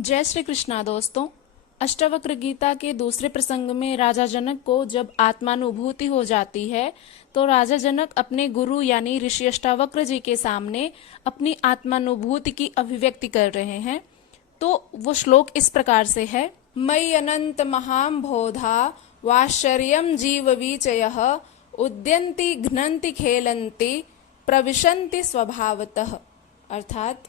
जय श्री कृष्णा दोस्तों। अष्टावक्र गीता के दूसरे प्रसंग में राजा जनक को जब आत्मानुभूति हो जाती है तो राजा जनक अपने गुरु यानी ऋषि अष्टावक्र जी के सामने अपनी आत्मानुभूति की अभिव्यक्ति कर रहे हैं। तो वो श्लोक इस प्रकार से है। मयि अनंत महाम बोधा वाश्चर्यम जीव विचयः उद्यन्ति घ्नन्ति खेलन्ति प्रविशन्ति स्वभावतः। अर्थात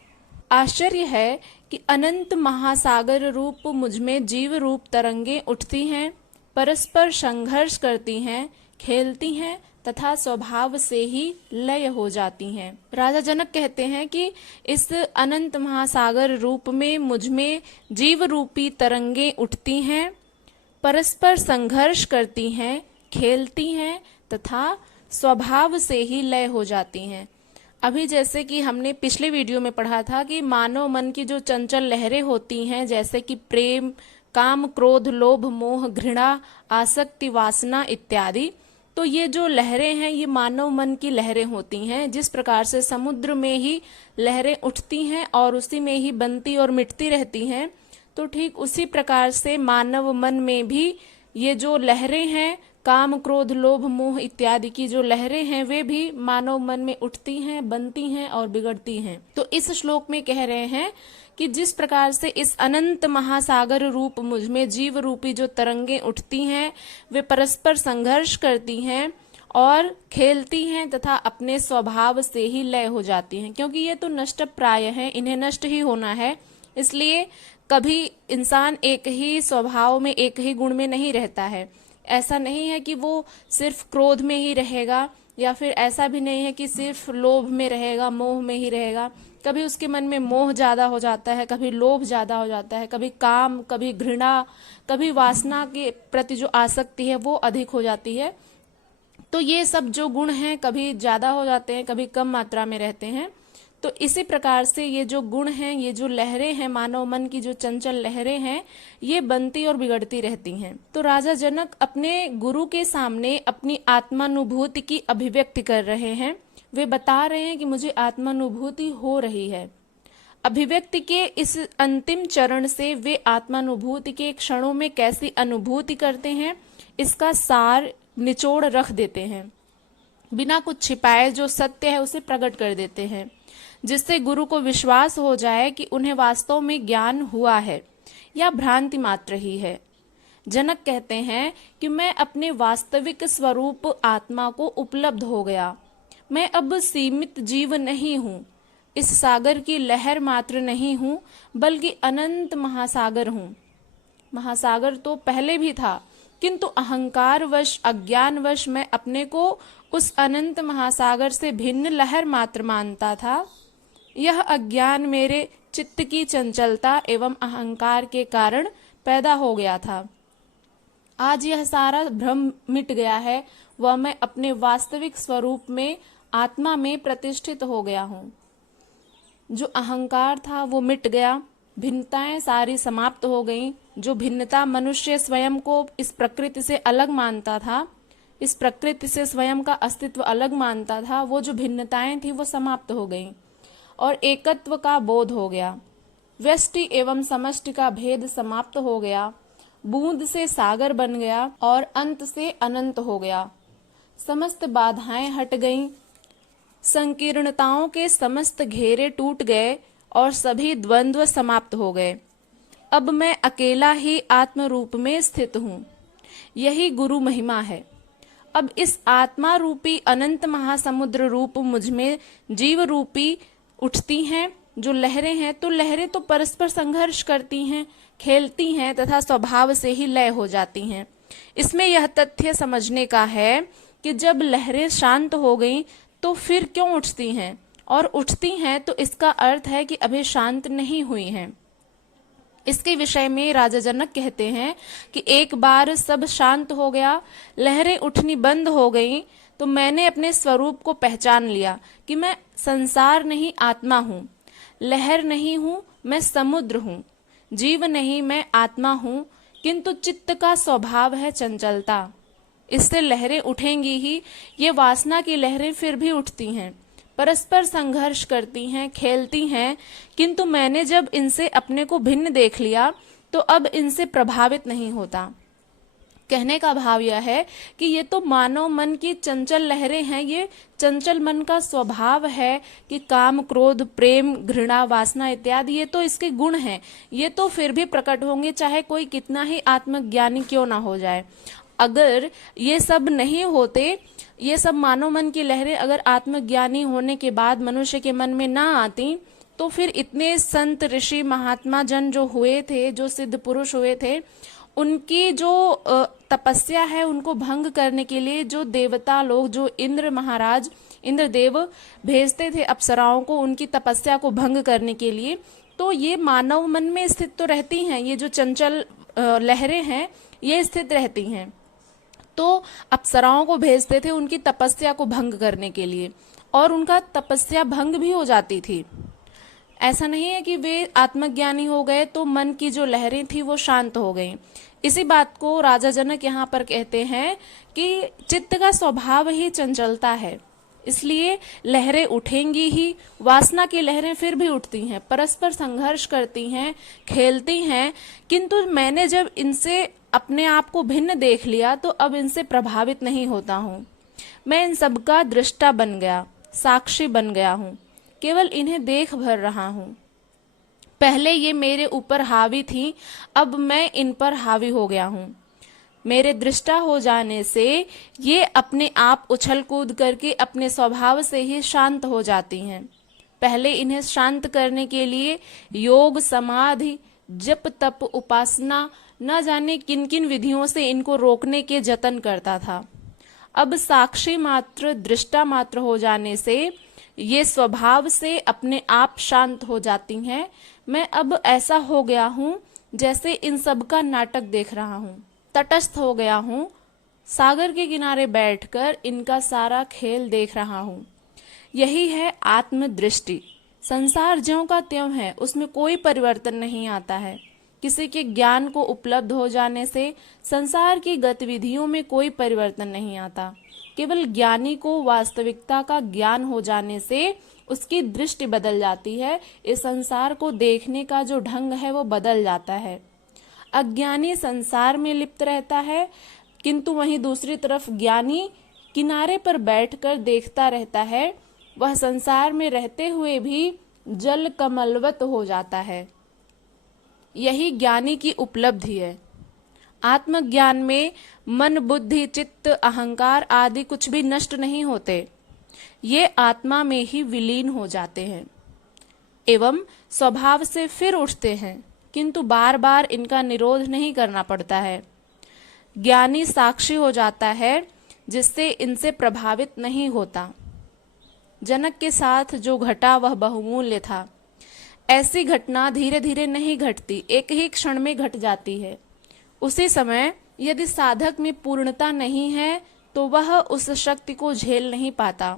आश्चर्य है कि अनंत महासागर रूप मुझमें जीव रूप तरंगें उठती हैं, परस्पर संघर्ष करती हैं, खेलती हैं तथा स्वभाव से ही लय हो जाती हैं। राजा जनक कहते हैं कि इस अनंत महासागर रूप में मुझमें जीव रूपी तरंगें उठती हैं, परस्पर संघर्ष करती हैं, खेलती हैं तथा स्वभाव से ही लय हो जाती हैं। अभी जैसे कि हमने पिछले वीडियो में पढ़ा था कि मानव मन की जो चंचल लहरें होती हैं, जैसे कि प्रेम, काम, क्रोध, लोभ, मोह, घृणा, आसक्ति, वासना इत्यादि, तो ये जो लहरें हैं ये मानव मन की लहरें होती हैं। जिस प्रकार से समुद्र में ही लहरें उठती हैं और उसी में ही बनती और मिटती रहती हैं, तो ठीक उसी प्रकार से मानव मन में भी ये जो लहरें हैं, काम, क्रोध, लोभ, मोह इत्यादि की जो लहरें हैं, वे भी मानव मन में उठती हैं, बनती हैं और बिगड़ती हैं। तो इस श्लोक में कह रहे हैं कि जिस प्रकार से इस अनंत महासागर रूप मुझमें जीव रूपी जो तरंगें उठती हैं, वे परस्पर संघर्ष करती हैं और खेलती हैं तथा अपने स्वभाव से ही लय हो जाती हैं, क्योंकि ये तो नष्ट प्राय है, इन्हें नष्ट ही होना है। इसलिए कभी इंसान एक ही स्वभाव में, एक ही गुण में नहीं रहता है। ऐसा नहीं है कि वो सिर्फ क्रोध में ही रहेगा, या फिर ऐसा भी नहीं है कि सिर्फ लोभ में रहेगा, मोह में ही रहेगा। कभी उसके मन में मोह ज्यादा हो जाता है, कभी लोभ ज्यादा हो जाता है, कभी काम, कभी घृणा, कभी वासना के प्रति जो आसक्ति है वो अधिक हो जाती है। तो ये सब जो गुण हैं कभी ज्यादा हो जाते हैं, कभी कम मात्रा में रहते हैं। तो इसी प्रकार से ये जो गुण हैं, ये जो लहरें हैं, मानव मन की जो चंचल लहरें हैं, ये बनती और बिगड़ती रहती हैं। तो राजा जनक अपने गुरु के सामने अपनी आत्मानुभूति की अभिव्यक्ति कर रहे हैं। वे बता रहे हैं कि मुझे आत्मानुभूति हो रही है। अभिव्यक्ति के इस अंतिम चरण से वे आत्मानुभूति के क्षणों में कैसी अनुभूति करते हैं, इसका सार निचोड़ रख देते हैं। बिना कुछ छिपाए जो सत्य है उसे प्रकट कर देते हैं, जिससे गुरु को विश्वास हो जाए कि उन्हें वास्तव में ज्ञान हुआ है या भ्रांति मात्र ही है। जनक कहते हैं कि मैं अपने वास्तविक स्वरूप आत्मा को उपलब्ध हो गया। मैं अब सीमित जीव नहीं हूँ, इस सागर की लहर मात्र नहीं हूँ, बल्कि अनंत महासागर हूँ। महासागर तो पहले भी था, किंतु अहंकारवश, अज्ञानवश मैं अपने को उस अनंत महासागर से भिन्न लहर मात्र मानता था। यह अज्ञान मेरे चित्त की चंचलता एवं अहंकार के कारण पैदा हो गया था। आज यह सारा भ्रम मिट गया है, वह मैं अपने वास्तविक स्वरूप में, आत्मा में प्रतिष्ठित हो गया हूँ। जो अहंकार था वो मिट गया, भिन्नताएं सारी समाप्त हो गईं। जो भिन्नता मनुष्य स्वयं को इस प्रकृति से अलग मानता था, इस प्रकृति से स्वयं का अस्तित्व अलग मानता था, वो जो भिन्नताएं थी वो समाप्त हो गईं और एकत्व का बोध हो गया। व्यष्टि एवं समष्टि का भेद समाप्त हो गया। बूंद से सागर बन गया और अंत से अनंत हो गया। समस्त बाधाएं हट गईं, संकीर्णताओं के समस्त घेरे टूट गए और सभी द्वंद्व समाप्त हो गए। अब मैं अकेला ही आत्म रूप में स्थित हूँ। यही गुरु महिमा है। अब इस आत्मा रूपी अनंत महासमुद्र रूप मुझमें जीव रूपी उठती हैं जो लहरें हैं, तो लहरें तो परस्पर संघर्ष करती हैं, खेलती हैं तथा स्वभाव से ही लय हो जाती हैं। इसमें यह तथ्य समझने का है कि जब लहरें शांत हो गईं तो फिर क्यों उठती हैं, और उठती हैं तो इसका अर्थ है कि अभी शांत नहीं हुई हैं। इसके विषय में राजा जनक कहते हैं कि एक बार सब शांत हो गया, लहरें उठनी बंद हो गईं, तो मैंने अपने स्वरूप को पहचान लिया कि मैं संसार नहीं, आत्मा हूँ। लहर नहीं हूँ, मैं समुद्र हूँ। जीव नहीं, मैं आत्मा हूँ। किंतु चित्त का स्वभाव है चंचलता, इससे लहरें उठेंगी ही। ये वासना की लहरें फिर भी उठती हैं, परस्पर संघर्ष करती हैं, खेलती हैं, किंतु मैंने जब इनसे अपने को भिन्न देख लिया तो अब इनसे प्रभावित नहीं होता। कहने का भाव यह है कि ये तो मानव मन की चंचल लहरें हैं, ये चंचल मन का स्वभाव है कि काम, क्रोध, प्रेम, घृणा, वासना इत्यादि ये तो इसके गुण हैं, ये तो फिर भी प्रकट होंगे चाहे कोई कितना ही आत्मज्ञानी क्यों ना हो जाए। अगर ये सब नहीं होते, ये सब मानव मन की लहरें अगर आत्मज्ञानी होने के बाद मनुष्य के मन में ना आती तो फिर इतने संत, ऋषि, महात्मा जन जो हुए थे, जो सिद्ध पुरुष हुए थे, उनकी जो तपस्या है उनको भंग करने के लिए जो देवता लोग, जो इंद्र महाराज, इंद्रदेव भेजते थे अप्सराओं को उनकी तपस्या को भंग करने के लिए, तो ये मानव मन में स्थित तो रहती हैं, ये जो चंचल लहरें हैं ये स्थित रहती हैं। तो अप्सराओं को भेजते थे उनकी तपस्या को भंग करने के लिए, और उनका तपस्या भंग भी हो जाती थी। ऐसा नहीं है कि वे आत्मज्ञानी हो गए तो मन की जो लहरें थी वो शांत हो गईं। इसी बात को राजा जनक यहाँ पर कहते हैं कि चित्त का स्वभाव ही चंचलता है, इसलिए लहरें उठेंगी ही। वासना की लहरें फिर भी उठती हैं, परस्पर संघर्ष करती हैं, खेलती हैं, किंतु मैंने जब इनसे अपने आप को भिन्न देख लिया तो अब इनसे प्रभावित नहीं होता हूँ। मैं इन सबका दृष्टा बन गया, साक्षी बन गया हूँ, केवल इन्हें देख भर रहा हूं। पहले ये मेरे ऊपर हावी थी, अब मैं इन पर हावी हो गया हूं। मेरे दृष्टा हो जाने से ये अपने आप उछल कूद करके अपने स्वभाव से ही शांत हो जाती हैं। पहले इन्हें शांत करने के लिए योग, समाधि, जप, तप, उपासना, न जाने किन किन विधियों से इनको रोकने के जतन करता था। अब साक्षी मात्र, दृष्टा मात्र हो जाने से ये स्वभाव से अपने आप शांत हो जाती हैं। मैं अब ऐसा हो गया हूँ जैसे इन सब का नाटक देख रहा हूँ, तटस्थ हो गया हूँ, सागर के किनारे बैठकर इनका सारा खेल देख रहा हूँ। यही है आत्मदृष्टि। संसार ज्यों का त्यों है, उसमें कोई परिवर्तन नहीं आता है। किसी के ज्ञान को उपलब्ध हो जाने से संसार की गतिविधियों में कोई परिवर्तन नहीं आता। केवल ज्ञानी को वास्तविकता का ज्ञान हो जाने से उसकी दृष्टि बदल जाती है, इस संसार को देखने का जो ढंग है वो बदल जाता है। अज्ञानी संसार में लिप्त रहता है, किंतु वहीं दूसरी तरफ ज्ञानी किनारे पर बैठकर देखता रहता है। वह संसार में रहते हुए भी जल कमलवत हो जाता है। यही ज्ञानी की उपलब्धि है। आत्मज्ञान में मन, बुद्धि, चित्त, अहंकार आदि कुछ भी नष्ट नहीं होते, ये आत्मा में ही विलीन हो जाते हैं एवं स्वभाव से फिर उठते हैं, किंतु बार बार इनका निरोध नहीं करना पड़ता है। ज्ञानी साक्षी हो जाता है जिससे इनसे प्रभावित नहीं होता। जनक के साथ जो घटा वह बहुमूल्य था। ऐसी घटना धीरे धीरे नहीं घटती, एक ही क्षण में घट जाती है। उसी समय यदि साधक में पूर्णता नहीं है तो वह उस शक्ति को झेल नहीं पाता,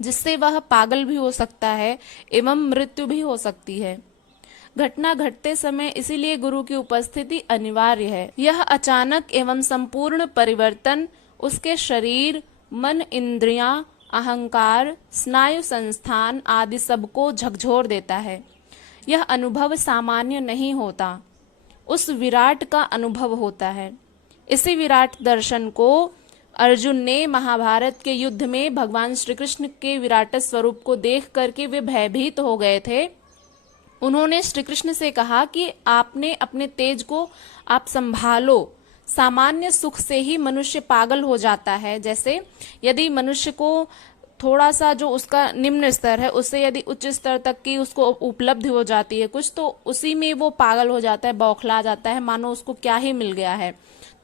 जिससे वह पागल भी हो सकता है एवं मृत्यु भी हो सकती है। घटना घटते समय इसीलिए गुरु की उपस्थिति अनिवार्य है। यह अचानक एवं संपूर्ण परिवर्तन उसके शरीर, मन, इंद्रियां, अहंकार, स्नायु संस्थान आदि सबको झकझोर देता है। यह अनुभव सामान्य नहीं होता, उस विराट का अनुभव होता है। इसी विराट दर्शन को अर्जुन ने महाभारत के युद्ध में भगवान श्री कृष्ण के विराट स्वरूप को देख करके वे भयभीत हो गए थे। उन्होंने श्री कृष्ण से कहा कि आपने अपने तेज को आप संभालो। सामान्य सुख से ही मनुष्य पागल हो जाता है। जैसे यदि मनुष्य को थोड़ा सा जो उसका निम्न स्तर है उससे यदि उच्च स्तर तक की उसको उपलब्धि हो जाती है कुछ, तो उसी में वो पागल हो जाता है, बौखला जाता है, मानो उसको क्या ही मिल गया है।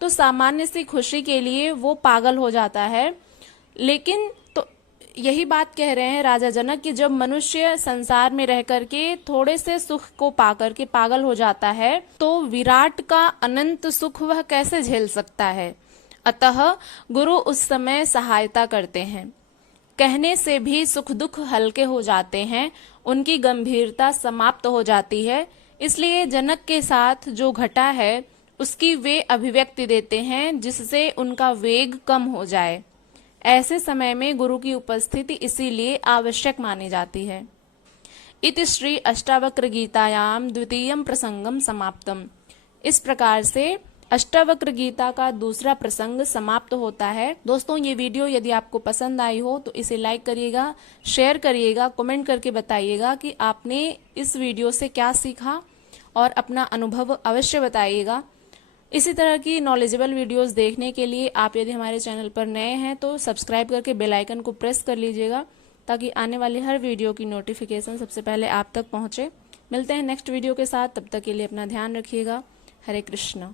तो सामान्य सी खुशी के लिए वो पागल हो जाता है। लेकिन तो यही बात कह रहे हैं राजा जनक कि जब मनुष्य संसार में रह करके थोड़े से सुख को पाकर के पागल हो जाता है तो विराट का अनंत सुख वह कैसे झेल सकता है। अतः गुरु उस समय सहायता करते हैं। कहने से भी सुख दुख हल्के हो जाते हैं, उनकी गंभीरता समाप्त हो जाती है। इसलिए जनक के साथ जो घटा है उसकी वे अभिव्यक्ति देते हैं जिससे उनका वेग कम हो जाए। ऐसे समय में गुरु की उपस्थिति इसीलिए आवश्यक मानी जाती है। इति श्री अष्टावक्र गीतायाम द्वितीयम प्रसंगम समाप्तम। इस प्रकार से अष्टावक्र गीता का दूसरा प्रसंग समाप्त होता है। दोस्तों, ये वीडियो यदि आपको पसंद आई हो तो इसे लाइक करिएगा, शेयर करिएगा, कमेंट करके बताइएगा कि आपने इस वीडियो से क्या सीखा और अपना अनुभव अवश्य बताइएगा। इसी तरह की नॉलेजेबल वीडियोस देखने के लिए आप यदि हमारे चैनल पर नए हैं तो सब्सक्राइब करके बेल आइकन को प्रेस कर लीजिएगा, ताकि आने वाली हर वीडियो की नोटिफिकेशन सबसे पहले आप तक पहुंचे। मिलते हैं नेक्स्ट वीडियो के साथ, तब तक के लिए अपना ध्यान रखिएगा। हरे कृष्ण।